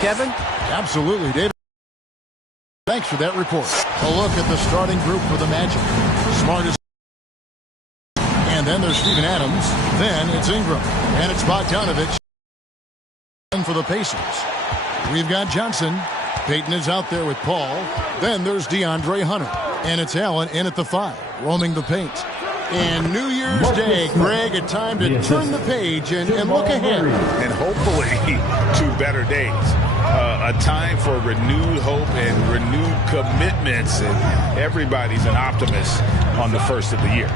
Kevin? Absolutely, David. Thanks for that report. A look at the starting group for the Magic. Smart is. And then there's Steven Adams. Then it's Ingram. And it's Bogdanovich. And for the Pacers, we've got Johnson. Payton is out there with Paul. Then there's DeAndre Hunter. And it's Allen in at the 5, roaming the paint. And New Year's Day, Greg, a time to turn the page and look ahead. And hopefully to better days. A time for renewed hope and renewed commitments. And everybody's an optimist on the first of the year.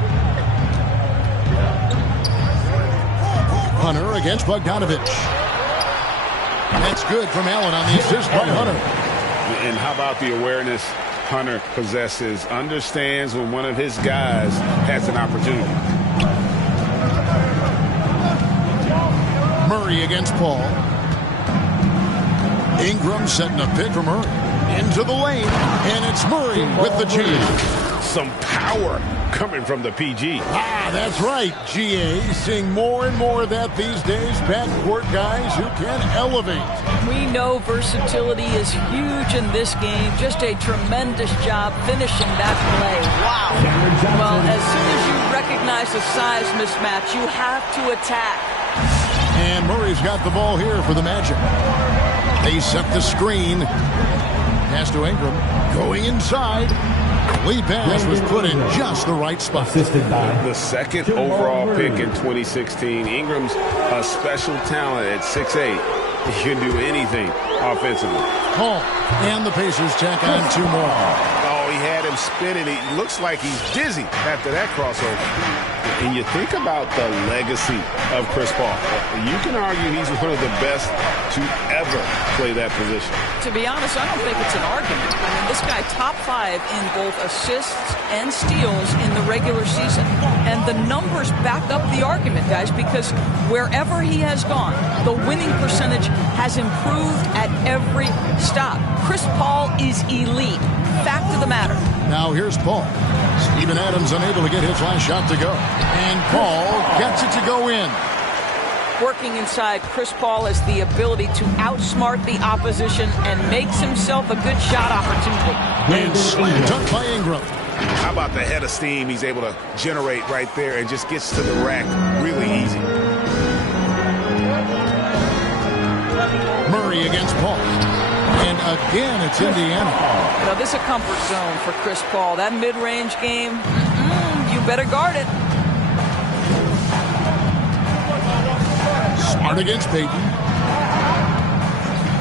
Hunter against Bogdanovich. That's good from Allen on the assist by Hunter. And how about the awareness Hunter possesses, understands when one of his guys has an opportunity. Murray against Paul. Ingram setting a pick for Murray. Into the lane, and it's Murray with the jam. Some power coming from the PG. That's right, GA. Seeing more and more of that these days. Backcourt guys who can elevate. We know versatility is huge in this game. Just a tremendous job finishing that play. Wow. Well, as soon as you recognize the size mismatch, you have to attack. And Murray's got the ball here for the Magic. They set the screen. Pass to Ingram. Going inside. Lead pass was put in just the right spot. The second overall pick in 2016. Ingram's a special talent at 6'8". He can do anything offensively. Paul and the Pacers tack on 2 more. Oh, he had him spinning. He looks like he's dizzy after that crossover. And you think about the legacy of Chris Paul. You can argue he's one of the best to ever play that position. To be honest, I don't think it's an argument. I mean, this guy top 5 in both assists and steals in the regular season. And the numbers back up the argument, guys, because wherever he has gone, the winning percentage has improved at every stop. Chris Paul is elite. Fact of the matter. Now here's Paul. Steven Adams unable to get his last shot to go. And Paul gets it to go in. Working inside, Chris Paul has the ability to outsmart the opposition and makes himself a good shot opportunity. And slam dunk by Ingram. How about the head of steam he's able to generate right there and just gets to the rack really easy. Murray against Paul. And again, it's Indiana. You know, this is a comfort zone for Chris Paul. That mid-range game, you better guard it. Smart against Payton.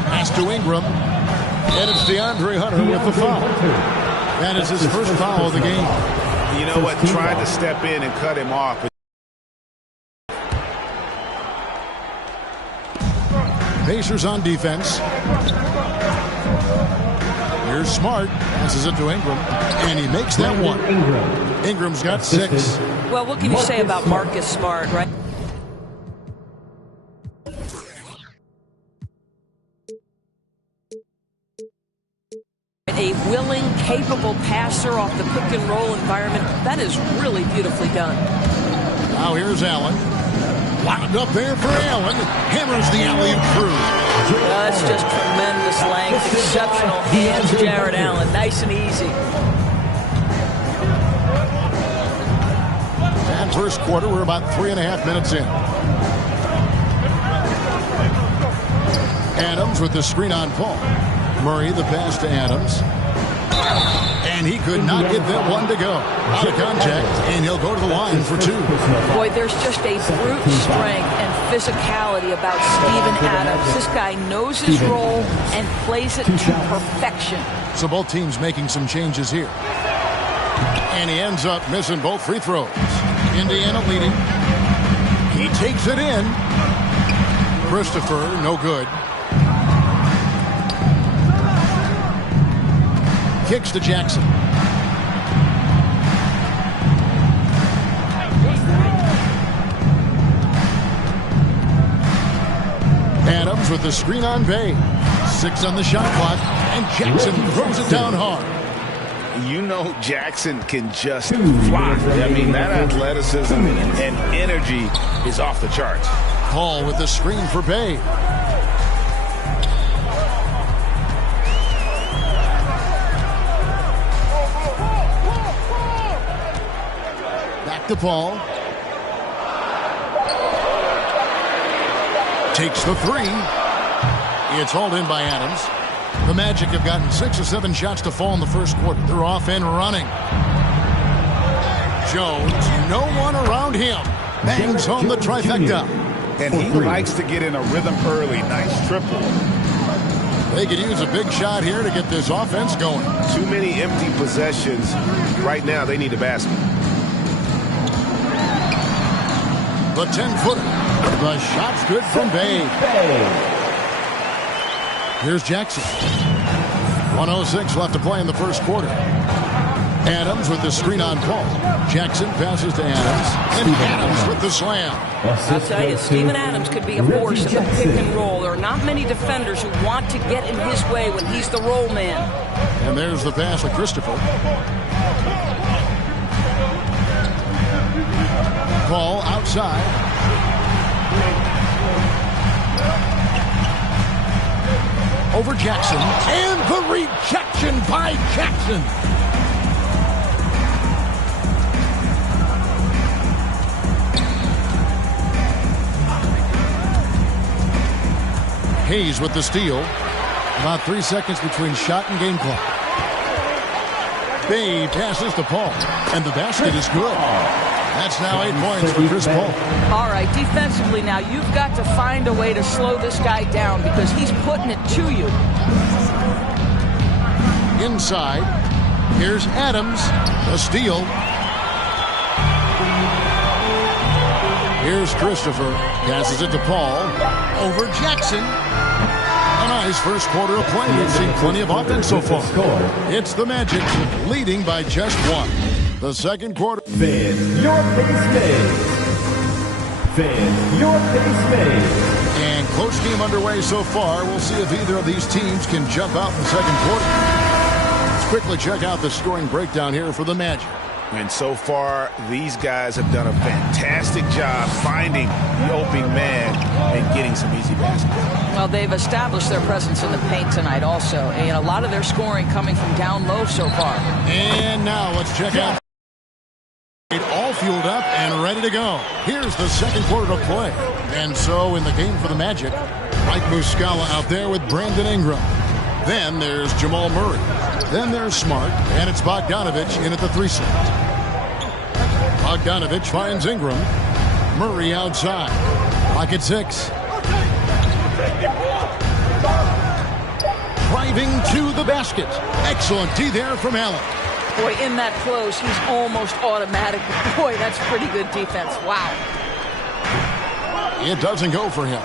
Pass to Ingram. And it's DeAndre Hunter with the foul. That is his first foul of the game. You know what? Tried to step in and cut him off. Pacers on defense. Here's Smart. Passes it to Ingram. And he makes that one. Ingram's got 6. Well, what can you say about Marcus Smart, right? A willing, capable passer off the pick and roll environment. That is really beautifully done. Now here's Allen. Wound up there for Allen. Hammers the alley-oop through. That's just tremendous length. Exceptional hands, Jared Allen. Nice and easy. And first quarter, we're about 3.5 minutes in. Adams with the screen on Paul. Murray the pass to Adams. And he could not get that one to go. Out of contact, and he'll go to the line for 2. Boy, there's just a brute strength and physicality about Steven Adams. This guy knows his role and plays it to perfection. So both teams making some changes here. And he ends up missing both free throws. Indiana leading. He takes it in. Christopher, no good. Kicks to Jackson. Adams with the screen on Bay. 6 on the shot clock, and Jackson throws it down hard. You know Jackson can just fly. I mean, that athleticism and energy is off the charts. Paul with the screen for Bay. to Paul. Takes the three. It's hauled in by Adams. The Magic have gotten 6 or 7 shots to fall in the first quarter. They're off and running. Jones, no one around him. Bangs home the trifecta. And he likes to get in a rhythm early. Nice triple. They could use a big shot here to get this offense going. Too many empty possessions. Right now, they need a basket. The 10-footer. The shot's good from Bay. Here's Jackson. 1:06 left to play in the first quarter. Adams with the screen on Paul. Jackson passes to Adams. And Adams with the slam. I'll tell you, Steven Adams could be a force in the pick and roll. There are not many defenders who want to get in his way when he's the roll man. And there's the pass to Christopher. Paul outside. Over Jackson. And the rejection by Jackson. Hayes with the steal. About 3 seconds between shot and game clock. Bay passes to Paul. And the basket is good. That's now 8 points for Chris Paul. All right, defensively now, you've got to find a way to slow this guy down because he's putting it to you. Inside, here's Adams, a steal. Here's Christopher, passes it to Paul, over Jackson. A nice first quarter of play. We've seen plenty of offense so far. It's the Magic, leading by just 1. The second quarter. Fan your pace made. Fan your pace made. And close game underway so far. We'll see if either of these teams can jump out in the second quarter. Let's quickly check out the scoring breakdown here for the Magic. And so far, these guys have done a fantastic job finding the opening man and getting some easy baskets. Well, they've established their presence in the paint tonight also. And a lot of their scoring coming from down low so far. And now let's check out. All fueled up and ready to go. Here's the second quarter of play. And so in the game for the Magic, Mike Muscala out there with Brandon Ingram. Then there's Jamal Murray. Then there's Smart. And it's Bogdanovich in at the 3 slot. Bogdanovich finds Ingram. Murray outside. Pocket 6. Driving to the basket. Excellent D there from Allen. Boy, in that close, he's almost automatic. Boy, that's pretty good defense. Wow. It doesn't go for him.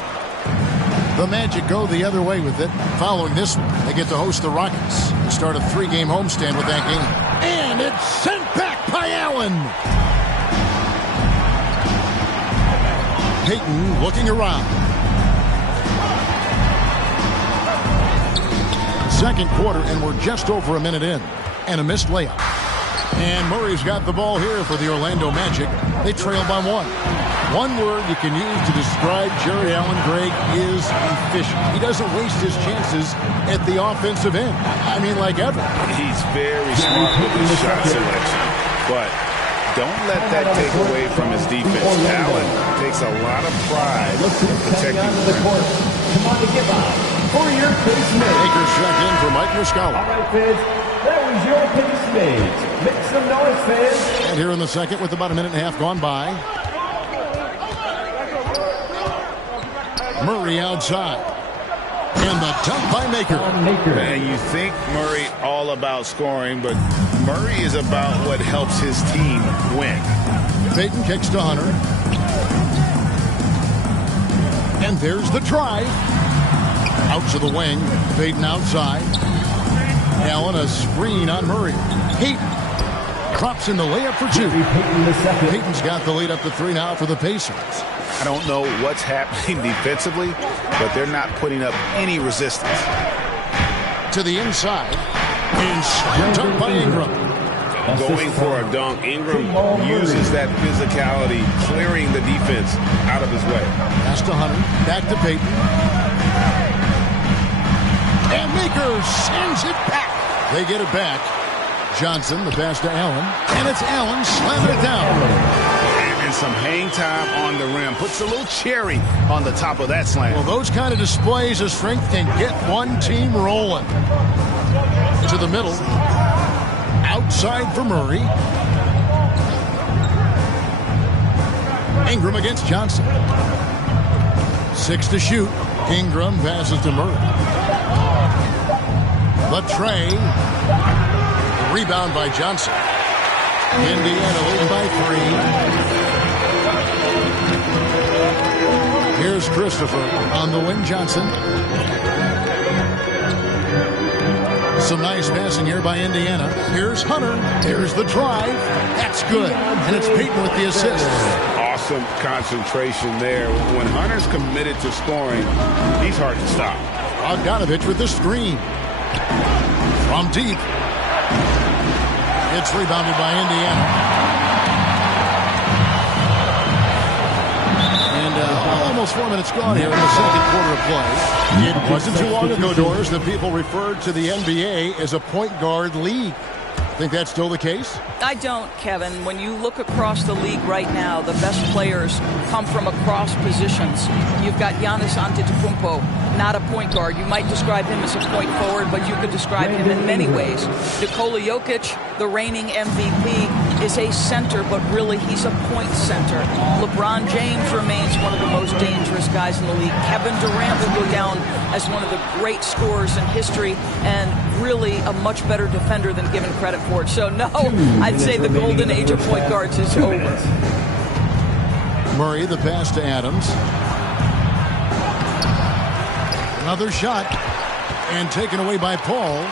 The Magic go the other way with it. Following this one, they get to host the Rockets. They start a 3-game homestand with that game. And it's sent back by Allen. Payton looking around. Second quarter, and we're just over a minute in. And a missed layup. And Murray's got the ball here for the Orlando Magic. They trail by 1. One word you can use to describe Jerry Allen, Greg, is efficient. He doesn't waste his chances at the offensive end. I mean, like ever. He's very smart with his shot selection. But don't let that take away from his defense. Allen takes a lot of pride in protecting the court. Come on to give up for your pace made. Akers check in for Mike Muscala. All right, fans. That was your pace made. Make some noise, fans. And here in the second with about a minute and a half gone by. Murray outside. And the dunk by Maker. Man, you think Murray all about scoring, but Murray is about what helps his team win. Payton kicks to Hunter. And there's the drive. Out to the wing. Payton outside. Allen a screen on Murray. Payton drops in the layup for 2. Payton's got the lead up to 3 now for the Pacers. I don't know what's happening defensively, but they're not putting up any resistance. To the inside. And slam dunk by Ingram. Going for a dunk. Ingram uses that physicality, clearing the defense out of his way. Pass to Hunter. Back to Payton. And Maker sends it back. They get it back. Johnson, the pass to Allen. And it's Allen slamming it down. And some hang time on the rim. Puts a little cherry on the top of that slam. Well, those kind of displays of strength can get one team rolling. To the middle. Outside for Murray. Ingram against Johnson. 6 to shoot. Ingram passes to Murray. The tray. Rebound by Johnson. Indiana leading by 3. Here's Christopher on the wing. Johnson. Some nice passing here by Indiana. Here's Hunter. Here's the drive. That's good. And it's Peyton with the assist. Awesome concentration there. When Hunter's committed to scoring, he's hard to stop. Bogdanovich with the screen. From deep. It's rebounded by Indiana. And almost 4 minutes gone here in the second quarter of play. It wasn't too long ago, Doris, that people referred to the NBA as a point guard league. Think that's still the case? I don't, Kevin. When you look across the league right now, the best players come from across positions. You've got Giannis Antetokounmpo, not a point guard. You might describe him as a point forward, but you could describe him in many ways. Nikola Jokic, the reigning MVP, is a center, but really he's a point center. LeBron James remains one of the most dangerous guys in the league. Kevin Durant will go down as one of the great scorers in history and really a much better defender than given credit for it. So, no, I'd say the golden age of point guards is over. Murray, the pass to Adams. Another shot. And taken away by Paul.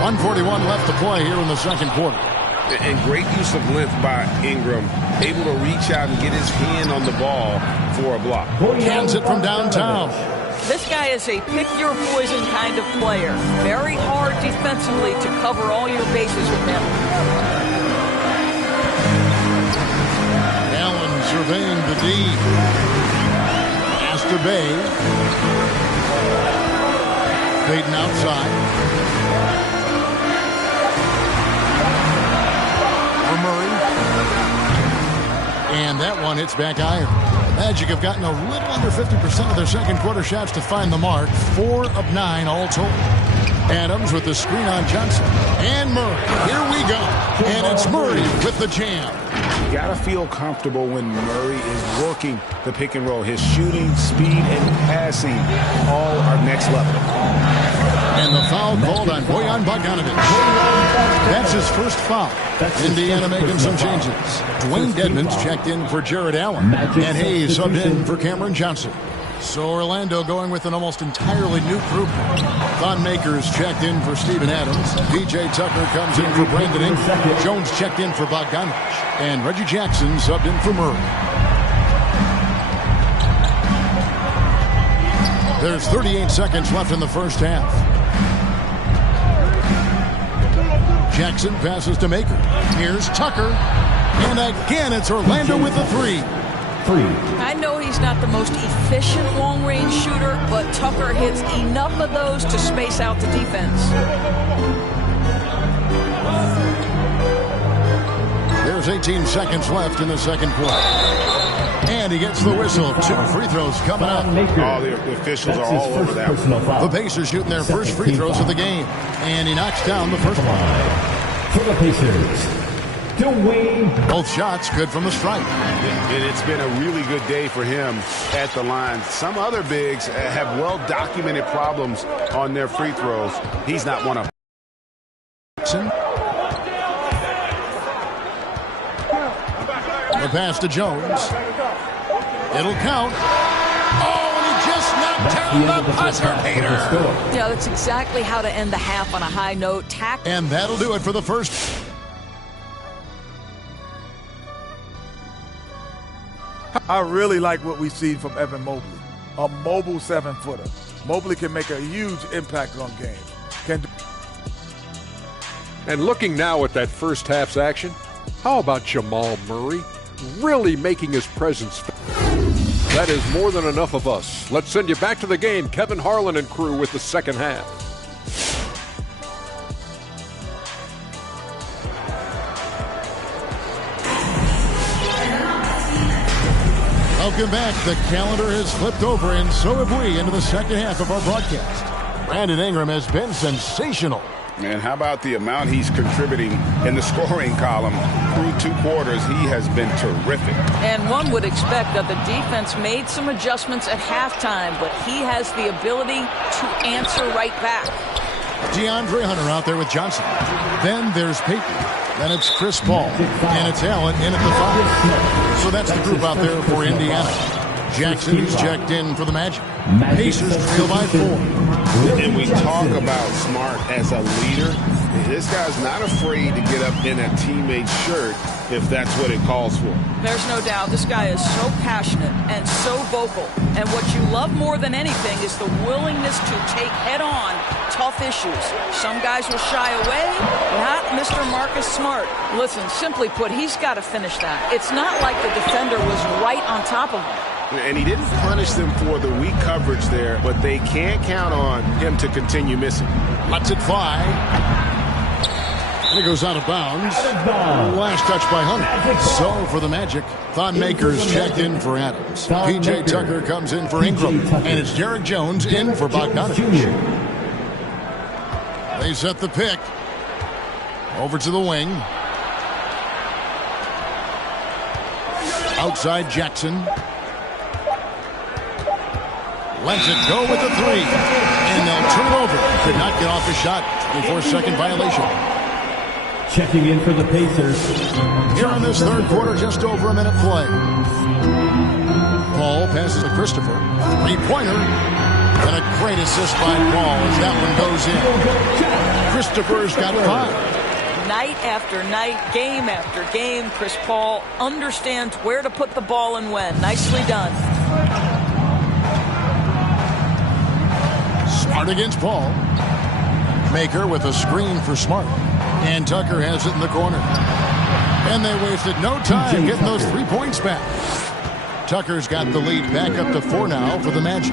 .141 left to play here in the second quarter. And great use of length by Ingram. Able to reach out and get his hand on the ball for a block. Hands it from downtown. This guy is a pick-your-poison kind of player. Very hard defensively to cover all your bases with him. Allen surveying the D. Pass to Bay. Peyton outside. Murray. And that one hits back iron. Magic have gotten a little under 50% of their second quarter shots to find the mark. 4 of 9 all told. Adams with the screen on Johnson. And Murray. Here we go. And it's Murray with the jam. You got to feel comfortable when Murray is working the pick and roll. His shooting, speed, and passing all are next level. And the foul called on Bojan Bogdanović. That's his first foul. Indiana making some changes. Dwayne Dedmon's checked in for Jared Allen. And Hayes subbed in for Cameron Johnson. So Orlando going with an almost entirely new group. Thon Maker's checked in for Steven Adams. P.J. Tucker comes in for Brandon Ingram. Jones checked in for Bogdanović. And Reggie Jackson subbed in for Murray. There's 38 seconds left in the first half. Jackson passes to Maker. Here's Tucker. And again, it's Orlando with the three. I know he's not the most efficient long-range shooter, but Tucker hits enough of those to space out the defense. There's 18 seconds left in the second quarter. And he gets the whistle. 2 free throws coming up. All the officials are all over that. The Pacers shooting their first free throws of the game. And he knocks down the first one. For the Pacers, Dwayne. Both shots good from the stripe. And it's been a really good day for him at the line. Some other bigs have well-documented problems on their free throws. He's not one of them. The pass to Jones. It'll count. Oh, and he just knocked down the buzzer beater. Yeah, that's exactly how to end the half on a high note. And that'll do it for the first. I really like what we see from Evan Mobley, a mobile 7-footer. Mobley can make a huge impact on games. And looking now at that first half's action, how about Jamal Murray really making his presence felt? That is more than enough of us. Let's send you back to the game. Kevin Harlan and crew with the second half. Welcome back. The calendar has flipped over, and so have we, into the second half of our broadcast. Brandon Ingram has been sensational. And how about the amount he's contributing in the scoring column? Through 2 quarters, he has been terrific. And one would expect that the defense made some adjustments at halftime, but he has the ability to answer right back. DeAndre Hunter out there with Johnson. Then there's Peyton. Then it's Chris Paul. And it's Allen in at the 5. So that's the group out there for Indiana. Jackson is checked in for the Magic. Pacers trail by 4. And we talk about Smart as a leader. This guy's not afraid to get up in a teammate's shirt if that's what it calls for. There's no doubt this guy is so passionate and so vocal. And what you love more than anything is the willingness to take head-on tough issues. Some guys will shy away. Not Mr. Marcus Smart. Listen, simply put, he's got to finish that. It's not like the defender was right on top of him. And he didn't punish them for the weak coverage there, but they can't count on him to continue missing. Lets it fly. And it goes out of bounds. Last touch by Hunter. So for the Magic, Thon Maker's checked in for Adams. P.J. Tucker comes in for Ingram. And it's Derek Jones in for Bogdanovich. They set the pick. Over to the wing. Outside Jackson. Lets it go with the 3. And they'll turn it over. Could not get off the shot. 24-second violation. Checking in for the Pacers. Here in this third quarter, just over a minute play. Paul passes to Christopher. 3-pointer. And a great assist by Paul as that one goes in. Christopher's got 5. Night after night, game after game, Chris Paul understands where to put the ball and when. Nicely done. Smart against Paul. Maker with a screen for Smart. And Tucker has it in the corner. And they wasted no time getting those 3 points back. Tucker's got the lead back up to 4 now for the Magic.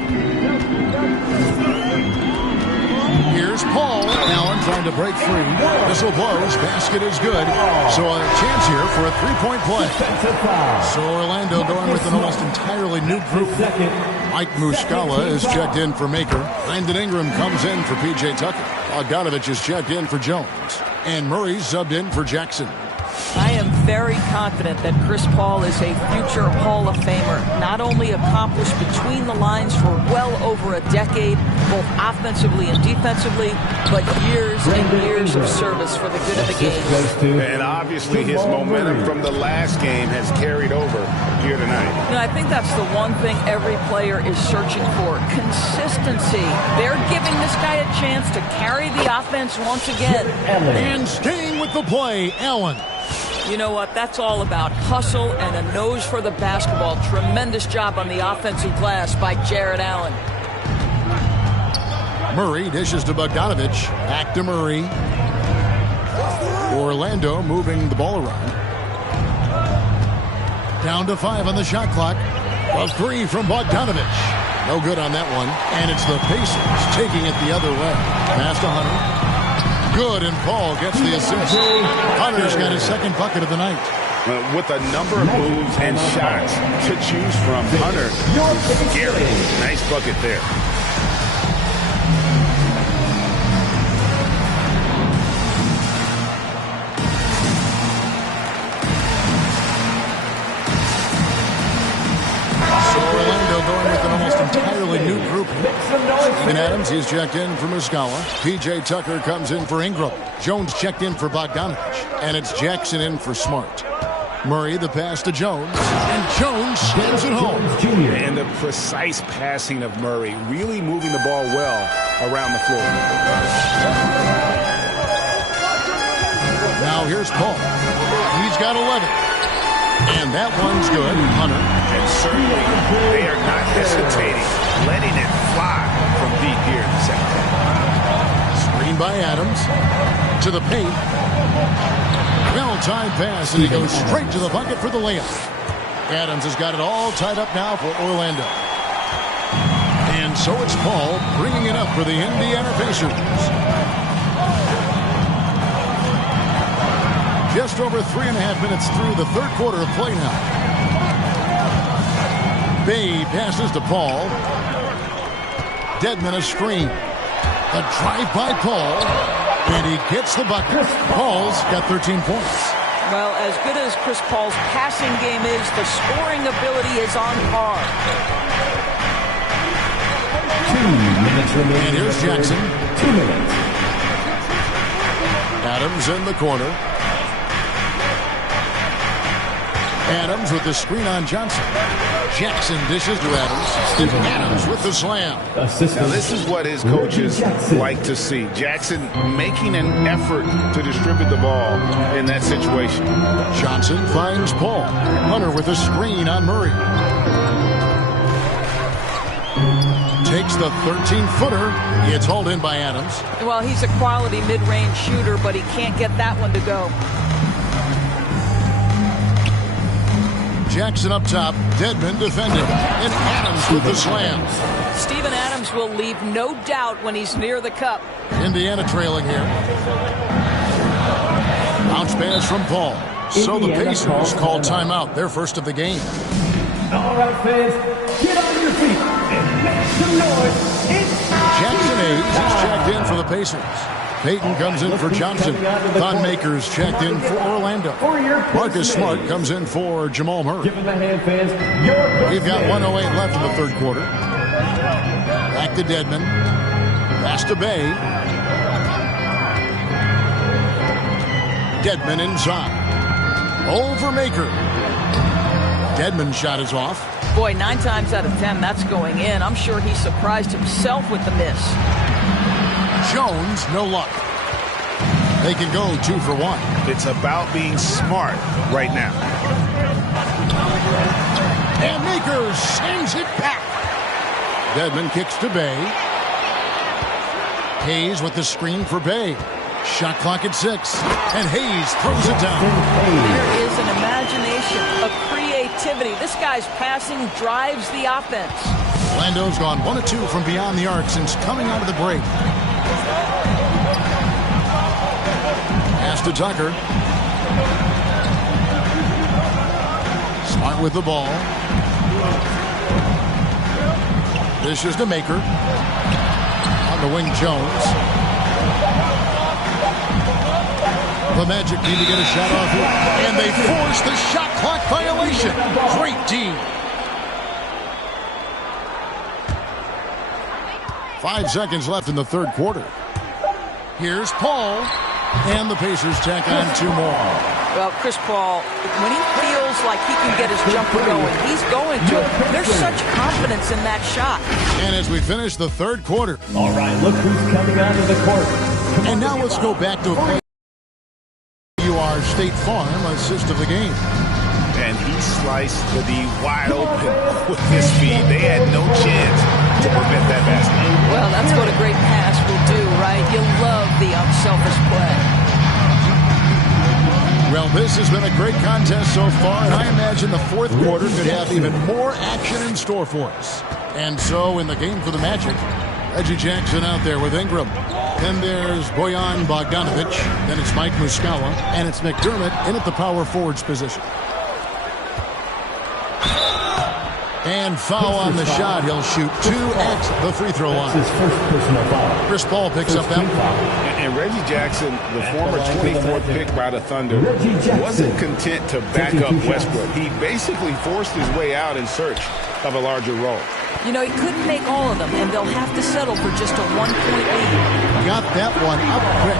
Here's Paul. Allen trying to break free. Whistle blows. Basket is good. So a chance here for a 3-point play. So Orlando going with an almost entirely new group. Mike Muscala is checked in for Maker. Brandon Ingram comes in for P.J. Tucker. Bogdanovich is checked in for Jones. And Murray subbed in for Jackson. I am very confident that Chris Paul is a future Hall of Famer. Not only accomplished between the lines for well over a decade, both offensively and defensively, but years and years of service for the good of the game. And obviously his momentum from the last game has carried over here tonight. You know, I think that's the one thing every player is searching for. Consistency. They're giving this guy a chance to carry the offense once again. And staying with the play, Allen. You know what? That's all about hustle and a nose for the basketball. Tremendous job on the offensive glass by Jared Allen. Murray dishes to Bogdanovich. Back to Murray. Orlando moving the ball around. Down to 5 on the shot clock. A 3 from Bogdanovich. No good on that one. And it's the Pacers taking it the other way. Pass to Hunter. Good, and Paul gets the assist. Hunter's got his second bucket of the night. With a number of moves and shots to choose from, Hunter, Gary, nice bucket there. So Orlando going with an almost entirely new group. Steven Adams, he's checked in for Muscala. P.J. Tucker comes in for Ingram. Jones checked in for Bogdanovich. And it's Jackson in for Smart. Murray the pass to Jones. And Jones slams it home. And the precise passing of Murray, really moving the ball well around the floor. Now here's Paul. He's got 11. And that one's good. Hunter. And certainly they are not hesitating, letting it fly from deep here in the second half. Screen by Adams. To the paint. Well-timed pass, and he goes straight to the bucket for the layup. Adams has got it all tied up now for Orlando. And so it's Paul bringing it up for the Indiana Pacers. Just over 3.5 minutes through the third quarter of play now. Bay passes to Paul. Deadman a screen. A drive by Paul. And he gets the bucket. Paul's got 13 points. Well, as good as Chris Paul's passing game is, the scoring ability is on par. 2 minutes remaining. And here's Jackson. 2 minutes. Adams in the corner. Adams with the screen on Johnson. Jackson dishes to Adams. Adams with the slam. Now this is what his coaches like to see. Jackson making an effort to distribute the ball in that situation. Johnson finds Paul. Hunter with the screen on Murray. Takes the 13-footer. It's hauled in by Adams. Well, he's a quality mid-range shooter, but he can't get that one to go. Jackson up top. Deadman defending. And Adams with the slam. Steven Adams will leave no doubt when he's near the cup. Indiana trailing here. Bounce pass from Paul. So the Pacers call timeout. Their first of the game. All right, fans, get on your feet and make some noise. It's Jackson Hayes is checked in for the Pacers. Peyton comes in for Johnson. Thon Maker's checked in for Orlando. Marcus Smart comes in for Jamal Murray. Give him a hand, fans. Your We've got 1:08 left in the third quarter. Back to Deadman. Pass to Bay. Deadman inside. Over Maker. Deadman's shot is off. Boy, 9 times out of 10, that's going in. I'm sure he surprised himself with the miss. Jones, no luck. They can go 2 for 1. It's about being smart right now. And Maker sends it back. Deadman kicks to Bay. Hayes with the screen for Bay. Shot clock at 6. And Hayes throws it down. There is an imagination, a creativity. This guy's passing drives the offense. Orlando's gone 1 of 2 from beyond the arc since coming out of the break. Pass to Tucker. Smart with the ball. This is to Maker. On the wing, Jones. The Magic need to get a shot off here. And they force the shot clock violation. Great D. 5 seconds left in the third quarter. Here's Paul. And the Pacers tack on 2 more. Well, Chris Paul, when he feels like he can get his jumper going, he's going to. There's such confidence in that shot. And as we finish the third quarter. all right, look who's coming onto the court. And now let's go back to our State Farm assist of the game. And he sliced the D wide open with his speed. They had no chance to prevent that basket. Well, that's what a great pass will do, right? You'll love the unselfish play. Well, this has been a great contest so far, and I imagine the fourth quarter could have even more action in store for us. And so in the game for the Magic, Reggie Jackson out there with Ingram. Then there's Bojan Bogdanovic. Then it's Mike Muscala. And it's McDermott in at the power forwards position. And foul on the shot. He'll shoot 2 at the free throw line. His first personal foul. Chris Paul picks up that foul. And Reggie Jackson, the former 24th pick by the Thunder, wasn't content to back up Westbrook. He basically forced his way out in search of a larger role. You know, he couldn't make all of them, and they'll have to settle for just a 1-point lead. Got that one up quick.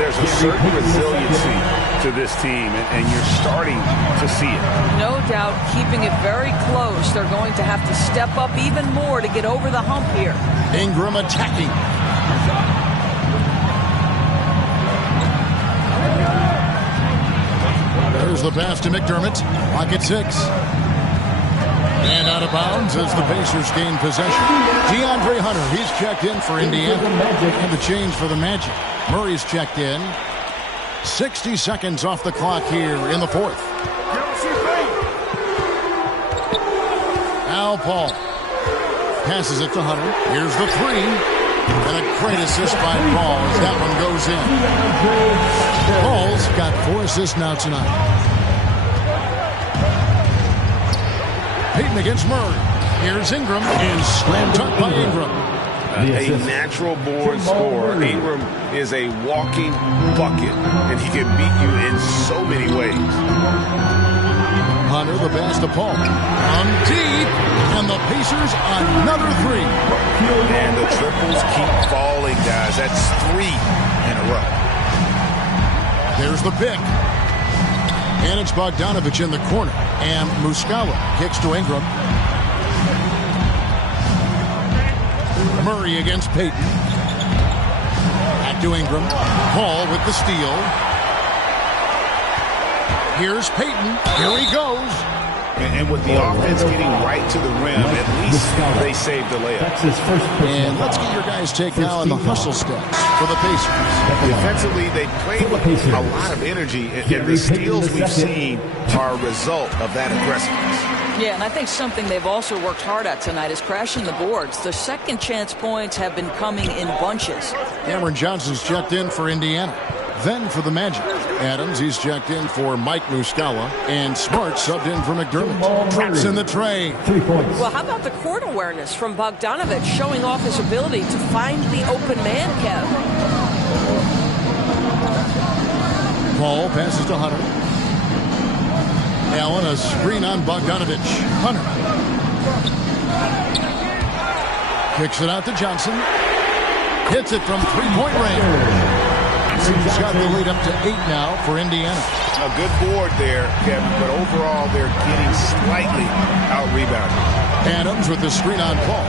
There's a certain resiliency to this team, and you're starting to see it. No doubt, keeping it very close. They're going to have to step up even more to get over the hump here. Ingram attacking. There's the pass to McDermott. Clock at 6. And out of bounds as the Pacers gain possession. DeAndre Hunter, he's checked in for Indiana. And the change for the Magic. Murray's checked in. 60 seconds off the clock here in the fourth. Al Paul passes it to Hunter. Here's the 3. And a great assist by Paul as that one goes in. Paul's got 4 assists now tonight. Peyton against Murray. Here's Ingram, and slam dunk by Ingram. A natural born scorer. Ingram is a walking bucket, and he can beat you in so many ways. Hunter, the pass to Paul. On deep, and the Pacers another three. And the triples keep falling, guys. That's 3 in a row. There's the pick. And it's Bogdanovich in the corner. And Muscala kicks to Ingram. Murray against Payton. Back to Ingram. Paul with the steal. Here's Payton. Here he goes. And with the offense getting right to the rim, at least they saved the layup. That's his first. And let's get your guys' take now on the hustle stats for the Pacers. Defensively, they played with a lot of energy, and the steals we've seen are a result of that aggressiveness. Yeah, and I think something they've also worked hard at tonight is crashing the boards. The second chance points have been coming in bunches. Cameron Johnson's checked in for Indiana. Then for the Magic, Adams, he's checked in for Mike Muscala, and Smart subbed in for McDermott. Traps in the tray. 3 points. Well, how about the court awareness from Bogdanovich showing off his ability to find the open man, Kev? Paul passes to Hunter. Allen, a screen on Bogdanovich. Hunter. Kicks it out to Johnson. Hits it from three-point range. He's got the lead up to 8 now for Indiana. A good board there, Kevin, but overall they're getting slightly out-rebounded. Adams with the screen on Paul.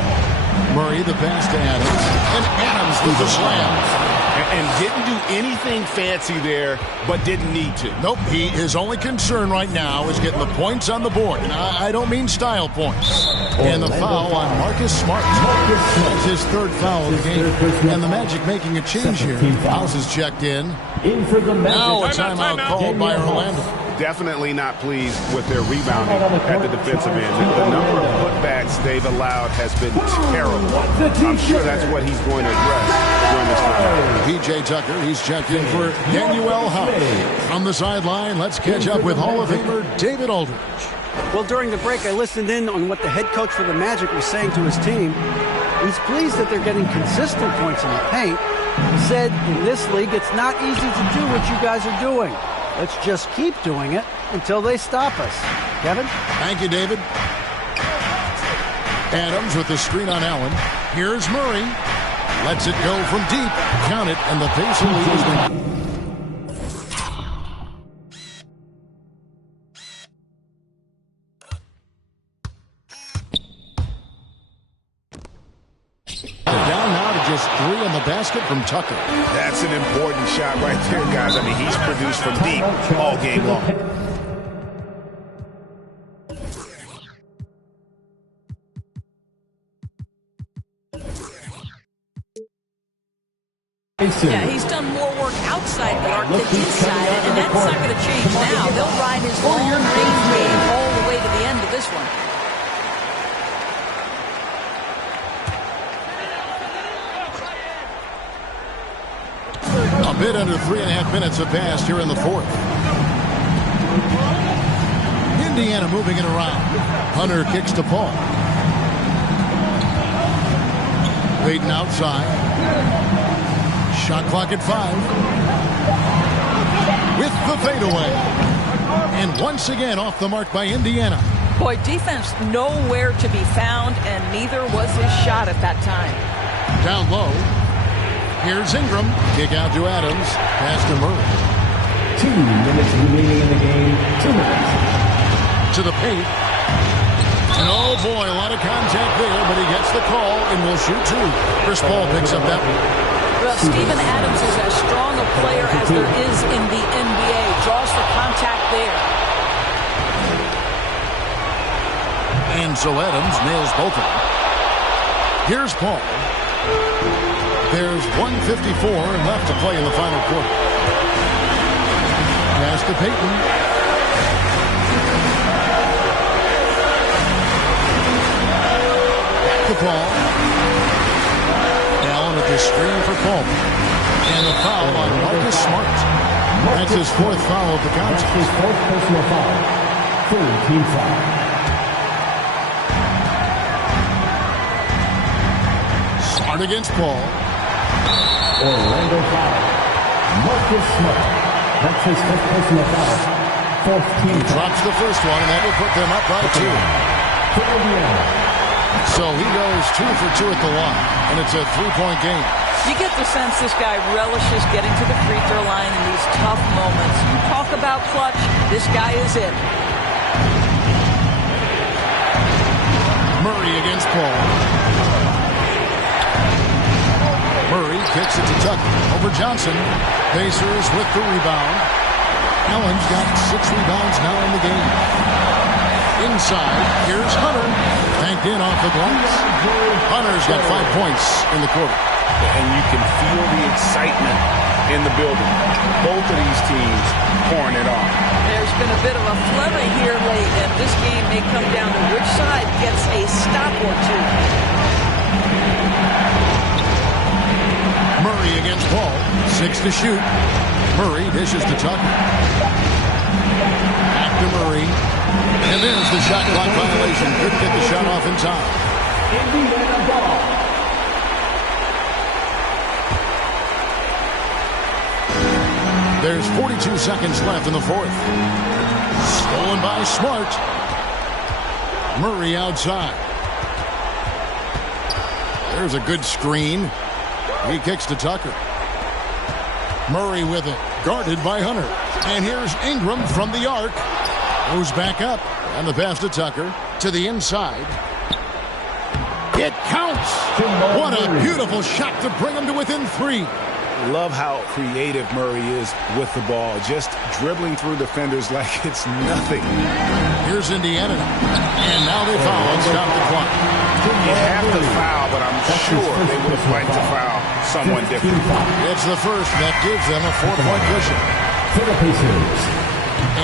Murray the pass to Adams. And Adams with the slam. And didn't do anything fancy there, but didn't need to. Nope, his only concern right now is getting the points on the board. And I don't mean style points. And the foul on Marcus Smart. That's his 3rd foul of the game. And the Magic making a change here. House is checked in. Now a timeout called by Orlando. Definitely not pleased with their rebounding at the defensive end. The number of putbacks they've allowed has been terrible. I'm sure that's what he's going to address during this time. P.J. Tucker, he's checked in for Daniel House. On the sideline, let's catch up with Hall of Famer David Aldridge. Well, during the break, I listened in on what the head coach for the Magic was saying to his team. He's pleased that they're getting consistent points in the paint. He said, in this league, it's not easy to do what you guys are doing. Let's just keep doing it until they stop us. Kevin? Thank you, David. Adams with the screen on Allen. Here's Murray. Lets it go from deep. Count it, and the Pacers lead is down. Down now to just 3 on the basket from Tucker. That's an important shot right there, guys. I mean, he's produced from deep all game long. Yeah, he's done more work outside the arc than inside it, and that's not going to change now. They'll ride his long-range game all the way to the end of this one. A bit under 3.5 minutes have passed here in the 4th. Indiana moving it around. Hunter kicks to Paul. Payton outside. Shot clock at 5. With the fadeaway. And once again off the mark by Indiana. Boy, defense nowhere to be found, and neither was his shot at that time. Down low. Here's Ingram. Kick out to Adams. Pass to Murray. 2 minutes remaining in the game. 2 minutes. To the paint. And oh boy, a lot of contact there, but he gets the call and will shoot 2. Chris Paul picks up that one. Well, Steven Adams is as strong a player as there is in the NBA. Draws for contact there. And so Adams nails both of them. Here's Paul. There's 1:54 left to play in the final quarter. Pass to Payton. Back to Paul. Allen at the screen for Paul. And a foul on Marcus Smart. That's his 4th foul of the contest. That's his 4th personal foul. 3rd team foul. Smart against Paul. Orlando foul. Marcus Smart. That's his first personal foul. Fourth team. Drops the first one, and that will put them up by 2. So he goes 2 for 2 at the line, and it's a 3-point game. You get the sense this guy relishes getting to the free throw line in these tough moments. You talk about clutch, this guy is it. Murray against Paul. Murray kicks it to Tucker. Over Johnson. Pacers with the rebound. Allen's got 6 rebounds now in the game. Inside, here's Hunter. Banked in off the glass. Hunter's got 5 points in the quarter. And you can feel the excitement in the building. Both of these teams pouring it on. There's been a bit of a flurry here late, and this game may come down to which side gets a stop or 2. Murray against Paul. 6 to shoot. Murray dishes to Tucker. Back to Murray. And there's the shot clock violation. Couldn't get the shot off in time. Indiana ball. There's 42 seconds left in the fourth. Stolen by Smart. Murray outside. There's a good screen. He kicks to Tucker. Murray with it. Guarded by Hunter. And here's Ingram from the arc. Goes back up. And the pass to Tucker. To the inside. It counts. What a beautiful shot to bring him to within 3. Love how creative Murray is with the ball. Just dribbling through defenders like it's nothing. Here's Indiana. And now they foul and stop the clock. You have to foul, but I'm sure they would have liked to foul someone different. It's the first that gives them a 4-point cushion. For the Pacers.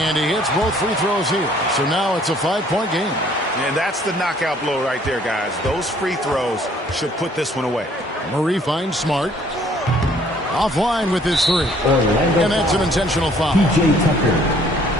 And he hits both free throws here. So now it's a 5-point game. And that's the knockout blow right there, guys. Those free throws should put this one away. Murray finds Smart. Offline with his 3. And that's an intentional foul. P.J. Tucker.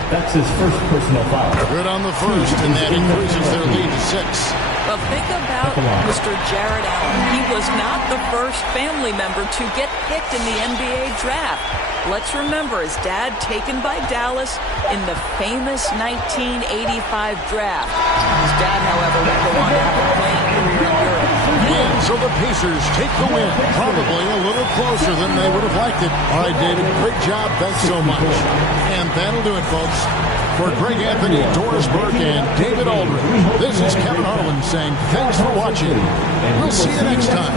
That's his first personal foul. Good on the first, and that increases their lead to 6. Well, think about Mr. Jared Allen. He was not the first family member to get picked in the NBA draft. Let's remember his dad taken by Dallas in the famous 1985 draft. His dad, however, would go on to have a playing career in Europe. And so the Pacers take the win. Probably a little closer than they would have liked it. All right, David, great job. Thanks so much. And that'll do it, folks. For Greg Anthony, Doris Burke, and David Aldridge, this is Kevin Harlan saying thanks for watching. We'll see you next time.